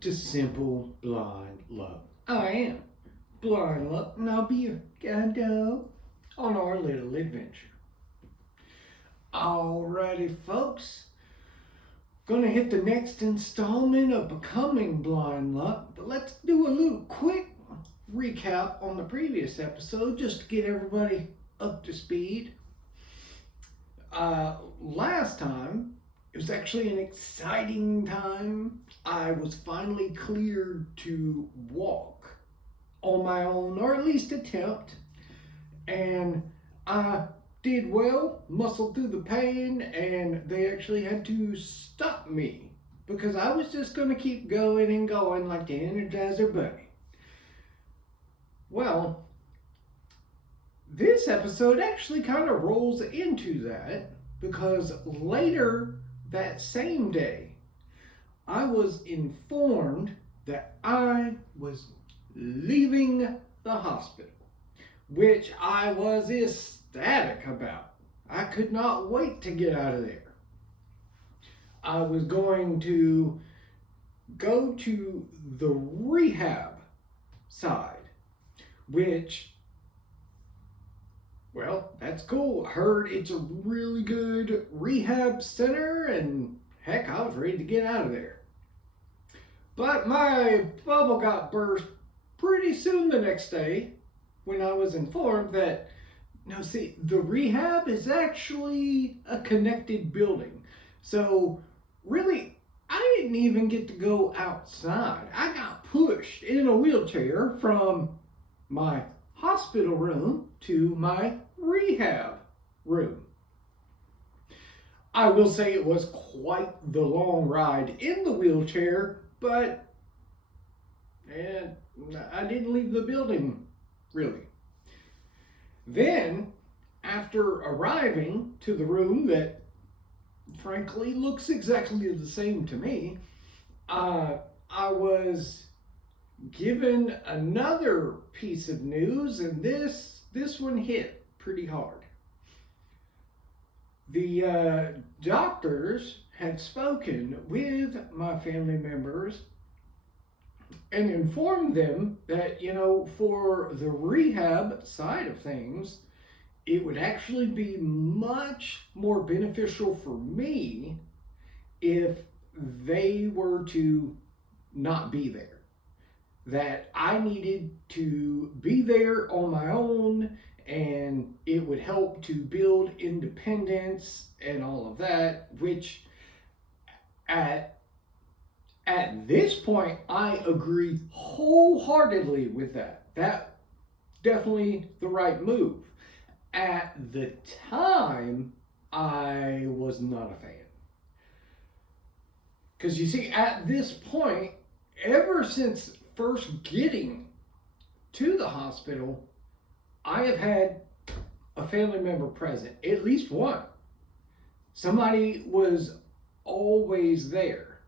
to simple blind luck. I am blind luck, and I'll be your guide dog on our little adventure. Alrighty, folks. Gonna hit the next installment of Becoming Blind Luck, but let's do a little quick recap on the previous episode just to get everybody up to speed. Last time, it was actually an exciting time. I was finally cleared to walk on my own, or at least attempt, and I did well, muscled through the pain, and they actually had to stop me because I was just going to keep going and going like the Energizer Bunny. Well, this episode actually kind of rolls into that because later that same day, I was informed that I was leaving the hospital, which I was ecstatic about. I could not wait to get out of there. I was going to go to the rehab side, which, well, that's cool. I heard it's a really good rehab center, and heck, I was ready to get out of there. But my bubble got burst pretty soon the next day when I was informed that, no, see, the rehab is actually a connected building. So, really, I didn't even get to go outside. I got pushed in a wheelchair from my hospital room to my rehab room. I will say it was quite the long ride in the wheelchair, but I didn't leave the building, really. Then, after arriving to the room that frankly looks exactly the same to me, I was given another piece of news, and this one hit pretty hard. The doctors had spoken with my family members and informed them that, for the rehab side of things, it would actually be much more beneficial for me if they were to not be there. That I needed to be there on my own, and it would help to build independence and all of that, which at this point, I agree wholeheartedly with that. That definitely the right move. At the time, I was not a fan. Because you see, at this point, ever since first getting to the hospital, I have had a family member present, at least one. Somebody was always there.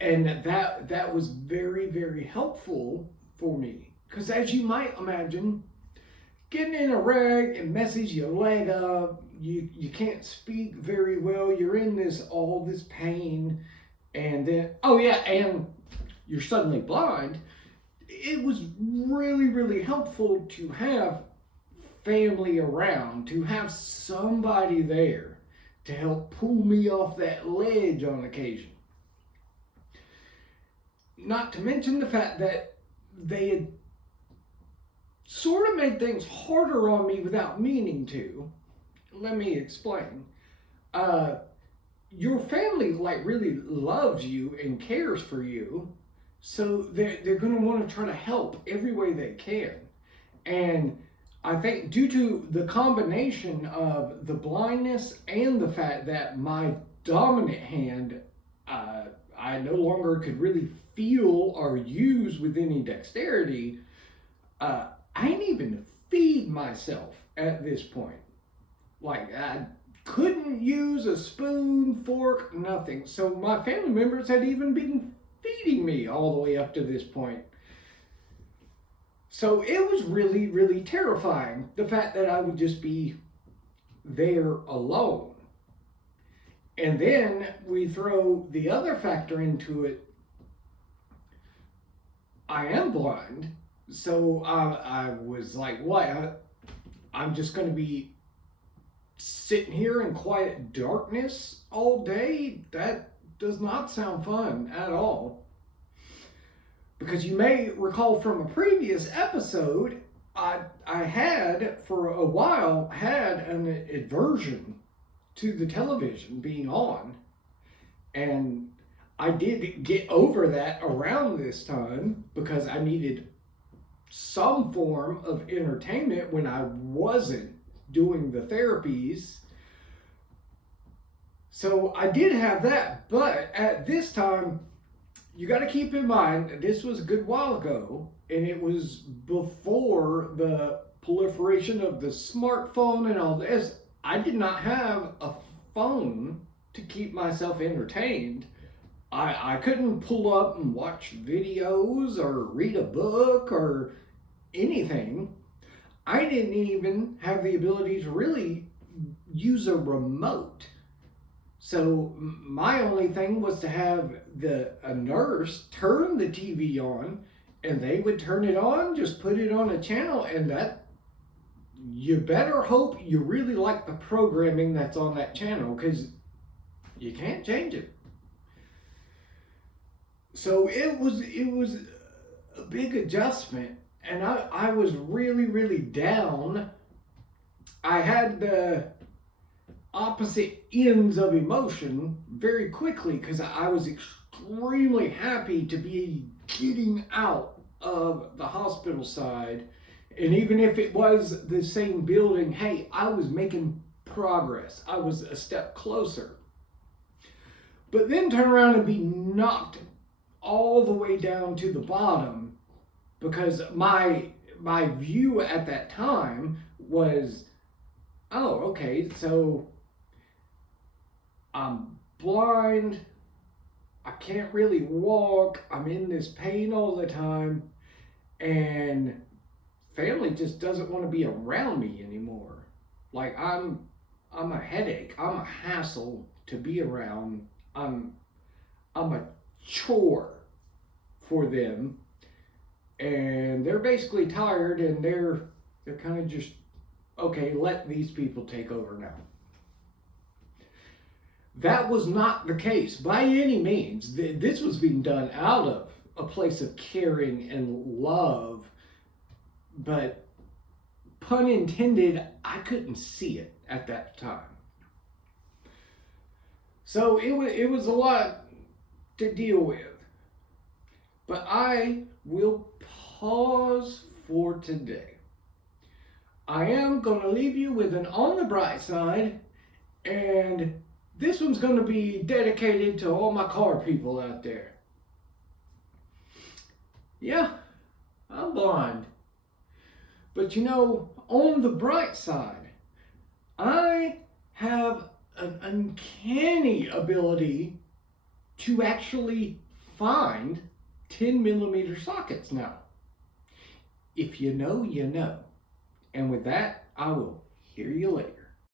And that was very, very helpful for me. Because as you might imagine, getting in a wreck and messes your leg up, you can't speak very well, you're in all this pain, and then, oh yeah, and you're suddenly blind. It was really, really helpful to have family around, to have somebody there to help pull me off that ledge on occasion. Not to mention the fact that they had sort of made things harder on me without meaning to. Let me explain. Your family really loves you and cares for you, so they're going to want to try to help every way they can. And I think due to the combination of the blindness and the fact that my dominant hand, I no longer could really feel or use with any dexterity, I didn't even feed myself at this point. Like, I couldn't use a spoon, fork, nothing. So my family members had even been feeding me all the way up to this point. So it was really, really terrifying, the fact that I would just be there alone. And then we throw the other factor into it I am blind. So I was like, what? I'm just going to be sitting here in quiet darkness all day? That does not sound fun at all. Because you may recall from a previous episode, I had for a while had an aversion to the television being on, and I did get over that around this time because I needed some form of entertainment when I wasn't doing the therapies. So I did have that, but at this time, you got to keep in mind this was a good while ago, and it was before the proliferation of the smartphone and all this. I did not have a phone to keep myself entertained. I couldn't pull up and watch videos or read a book or anything. I didn't even have the ability to really use a remote. So my only thing was to have a nurse turn the TV on, and they would turn it on, just put it on a channel, and that you better hope you really like the programming that's on that channel, because you can't change it. So it was a big adjustment, and I was really down. I had the opposite ends of emotion very quickly because I was extremely happy to be getting out of the hospital side. And even if it was the same building, hey, I was making progress. I was a step closer. But then turn around and be knocked all the way down to the bottom, because my view at that time was, oh, okay, so I'm blind, I can't really walk, I'm in this pain all the time, and family just doesn't want to be around me anymore. Like I'm a headache, I'm a hassle to be around. I'm a chore for them, and they're basically tired, and they're kind of just, okay, let these people take over now. That was not the case by any means. This was being done out of a place of caring and love, but pun intended, I couldn't see it at that time. So it was a lot to deal with. But I will pause for today. I am going to leave you with an on the bright side, and this one's going to be dedicated to all my car people out there. Yeah, I'm blind. But you know, on the bright side, I have an uncanny ability to actually find 10mm sockets now. If you know, you know. And with that, I will hear you later.